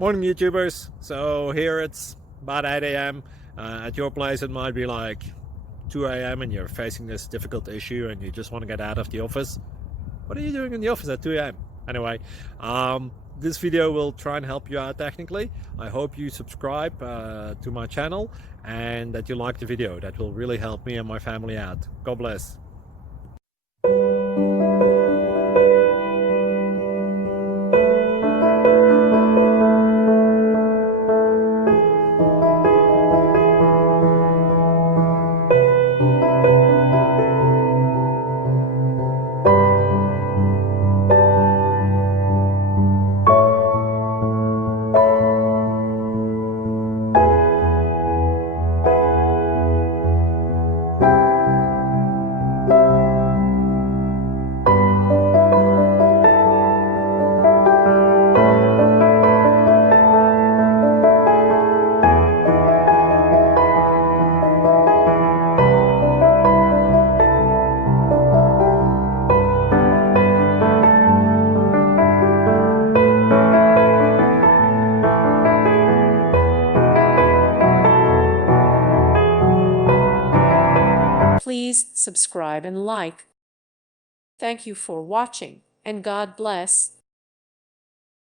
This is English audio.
Morning YouTubers. So here it's about 8 a.m. At your place it might be like 2 a.m. and you're facing this difficult issue and you just want to get out of the office. What are you doing in the office at 2 a.m.? Anyway, this video will try and help you out technically. I hope you subscribe to my channel and that you like the video. That will really help me and my family out. God bless. Please subscribe and like. Thank you for watching, and God bless.